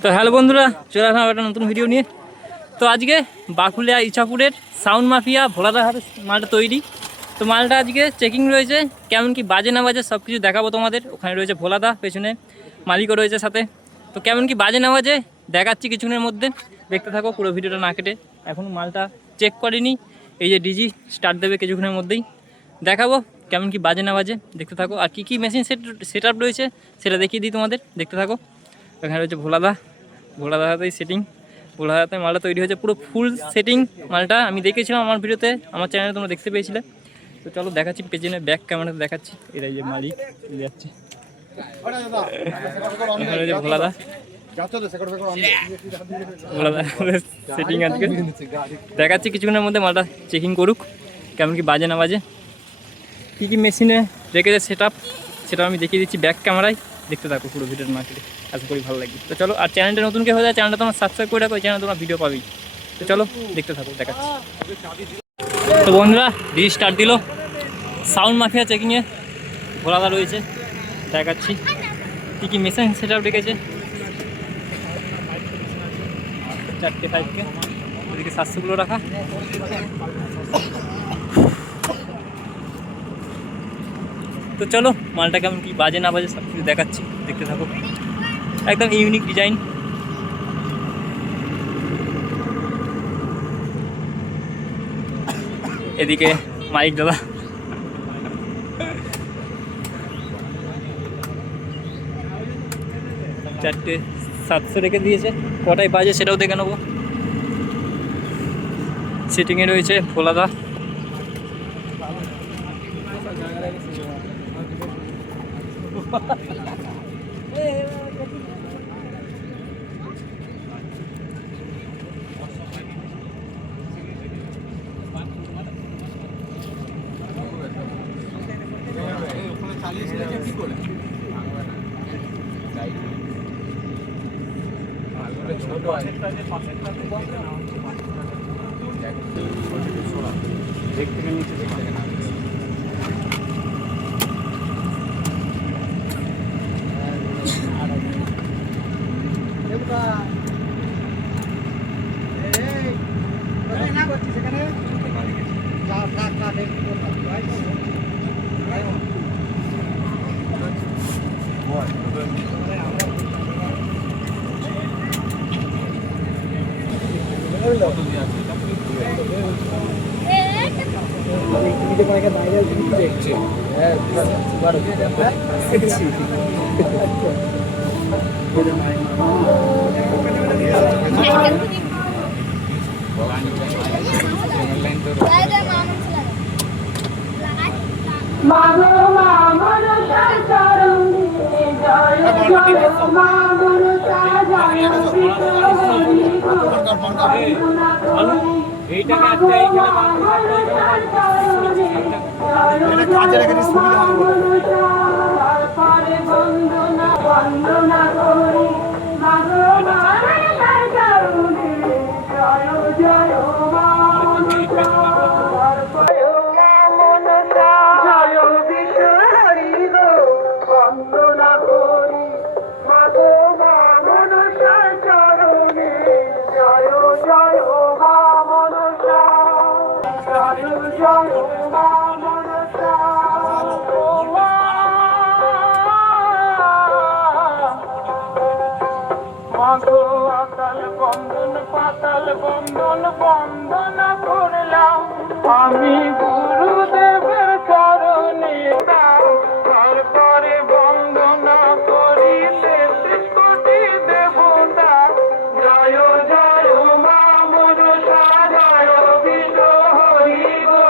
তো হ্যালো বন্ধুরা, চলে আসলাম একটা নতুন ভিডিও নিয়ে। তো আজকে বাকুলিয়া ইছাপুরের সাউন্ড মাফিয়া ভোলাদার হাতে মালটা তৈরি। তো মালটা আজকে চেকিং রয়েছে, কেমন কি বাজে না বাজে সব কিছু দেখাবো তোমাদের। ওখানে রয়েছে ভোলাদা, পেছনে মালিকও রয়েছে সাথে। তো কেমন কি বাজে না বাজে দেখাচ্ছি কিছুক্ষণের মধ্যে, দেখতে থাকো পুরো ভিডিওটা না কেটে। এখন মালটা চেক করিনি, এই যে ডিজি স্টার্ট দেবে কিছুক্ষণের মধ্যেই, দেখাবো কেমন কি বাজে না বাজে, দেখতে থাকো। আর কী কী মেশিন সেট আপ রয়েছে সেটা দেখিয়ে দিই তোমাদের, দেখতে থাকো। এখানে রয়েছে ভোলাদা হাতেই সেটিং, ভোলাদা হাতে মালটা তৈরি হয়েছে পুরো ফুল সেটিং। মালটা আমি দেখেছিলাম আমার ভিডিওতে, আমার চ্যানেলে তোমরা দেখতে পেয়েছিলে। তো চলো দেখাচ্ছি, পেছনে ব্যাক ক্যামেরাতে দেখাচ্ছি। এটাই যে মালিক যাচ্ছে, এখানে রয়েছে ভোলাদা সেটিং আজকে দেখাচ্ছি কিছুক্ষণের মধ্যে। মালটা চেকিং করুক কেমন কি বাজে না বাজে, কী কী মেশিনে রেখেছে সেটা আমি দেখিয়ে দিচ্ছি ব্যাক ক্যামেরায়, দেখতে থাকো পুরো ভিডিওর মার্কেটে, আশা করি ভালো লাগবে। তো চলো, আর চ্যানেলটা নতুন কেউ হয়ে যায় চ্যানেলটা তোমার সাবস্ক্রাইব করে রাখো, চ্যানেল তোমার ভিডিও পাবেই। তো চলো দেখতে থাকো, দেখাচ্ছি। তো বন্ধুরা ডিজি স্টার্ট দিল, সাউন্ড মাফিয়া চেকিংয়ে ভোলাদা রয়েছে, দেখাচ্ছি কী কী মেশিন সেট আপ রেখেছে। 4টে 5কে ওদিকে 700গুলো রাখা। তো চলো মালটা কেমন কি বাজে না বাজে সব কিছু দেখাচ্ছি, দেখতে থাকো। একদম ইউনিক ডিজাইন। এদিকে মাইক দাদা, 4টে 700 রেখে দিয়েছে, কটায় বাজে সেটাও দেখে নেবো। সিটিংয়ে রয়েছে ভোলাদা, পাতাল বন্ধন বন্দনা করলাম আমি গুরুদেবের চরণে, তারপরে বন্দনা করি 33 কোটি দেবতা। জয় জয় মা মনসা, জয় বিষ্ণু হরি গো,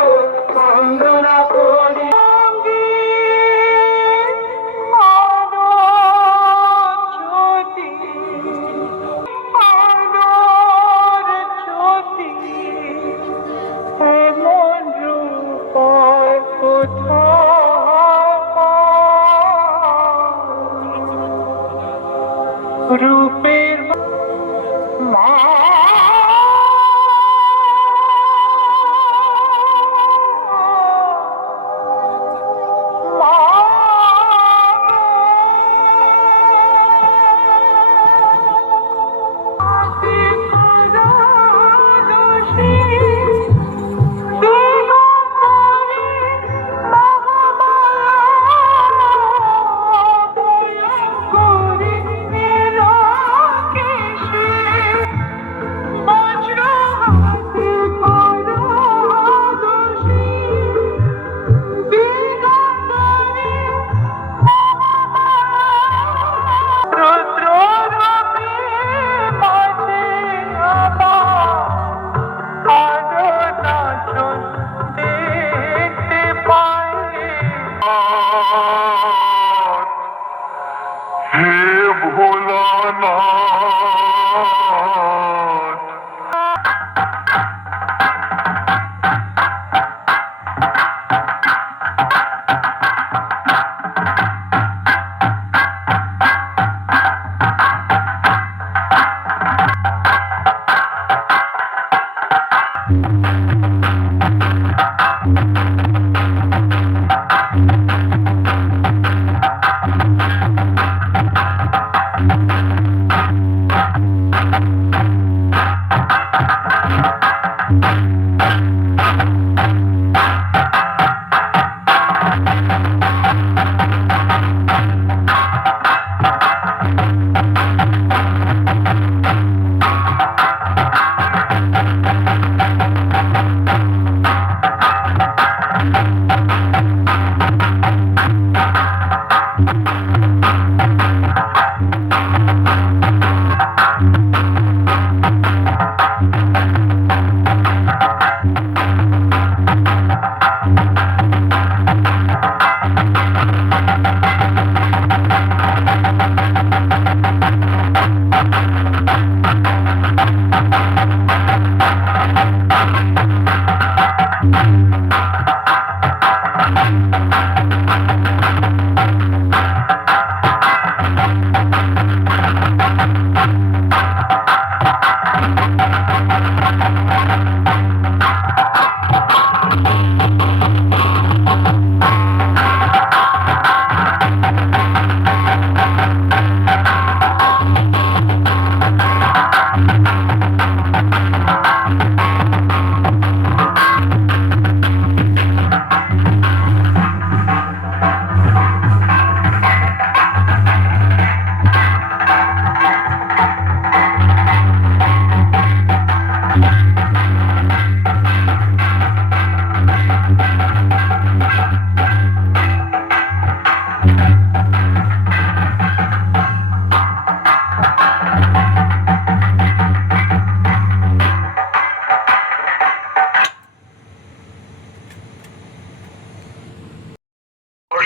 বন্দনা করি। রূপের মা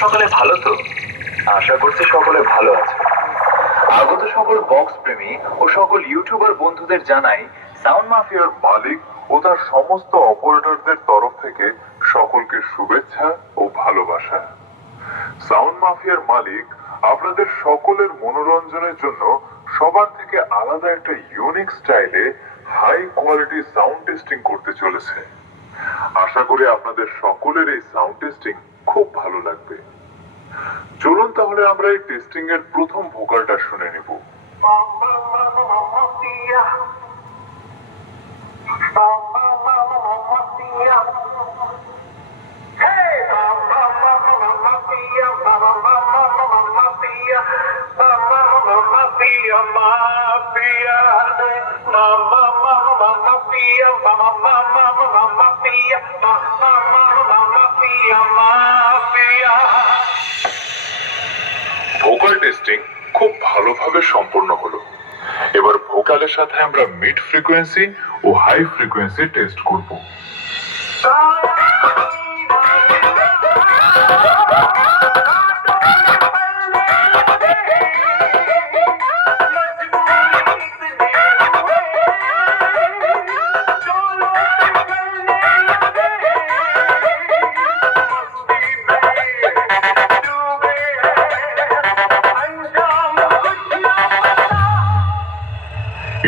সকলে ভালো তো? আশা করছি সকলে ভালো আছে। আগত সকল বক্স প্রেমী ও সকল ইউটিউবার বন্ধুদের জানাই সাউন্ড মাফিয়ার মালিক ও তার সমস্ত অপারেটরদের তরফ থেকে সকলকে শুভেচ্ছা ও ভালোবাসা। সাউন্ড মাফিয়ার মালিক আপনাদের সকলের মনোরঞ্জনের জন্য সবার থেকে আলাদা একটা ইউনিক স্টাইলে হাই কোয়ালিটি সাউন্ড টেস্টিং করতে চলেছে। আশা করি আপনাদের সকলের এই সাউন্ড টেস্টিং খুব ভালো লাগবে। চলুন তাহলে আমরা এই টেস্টিং এর প্রথম ভোকালটা শুনে নেব। ভোকাল টেস্টিং খুব ভালোভাবে সম্পন্ন হলো। এবার ভোকালের সাথে আমরা মিড ফ্রিকোয়েন্সি ও হাই ফ্রিকোয়েন্সি টেস্ট করব।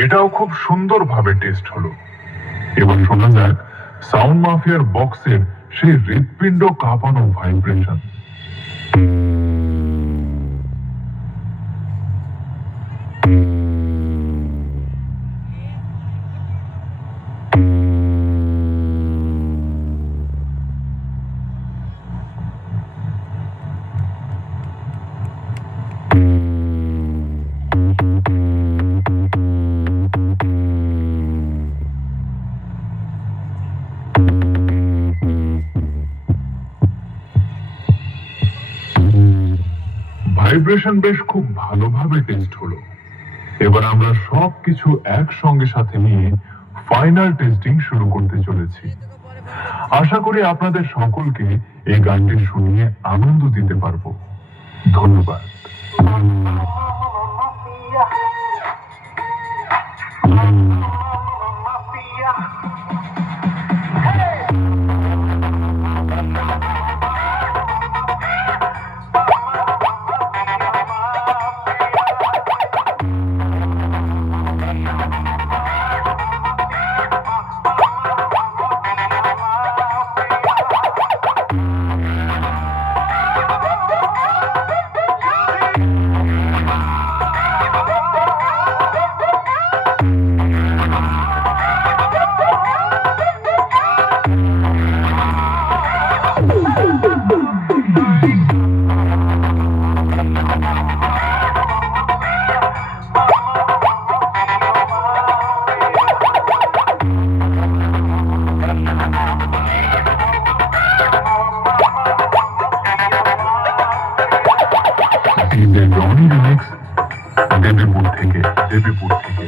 এটাও খুব সুন্দরভাবে টেস্ট হলো। এবার শোনা যাক সাউন্ড মাফিয়ার বক্সের সেই হৃৎপিণ্ড কাঁপানো ভাইব্রেশন। ভাইব্রেশন বেশ খুব ভালোভাবে টেস্ট হলো। এবার আমরা সবকিছু একসঙ্গে সাথে নিয়ে ফাইনাল টেস্টিং শুরু করতে চলেছি। আশা করি আপনাদের সকলকে এই গানটি শুনিয়ে আনন্দ দিতে পারবো। ধন্যবাদ। দেবীপুর থেকে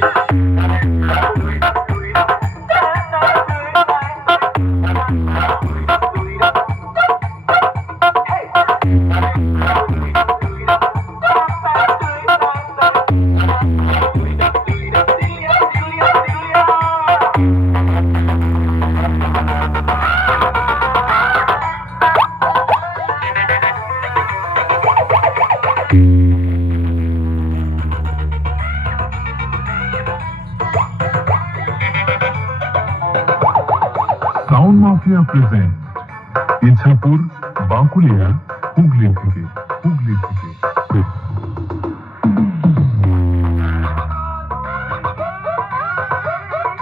sound mafia present Ichhapur Bankuria Hooghly থেকে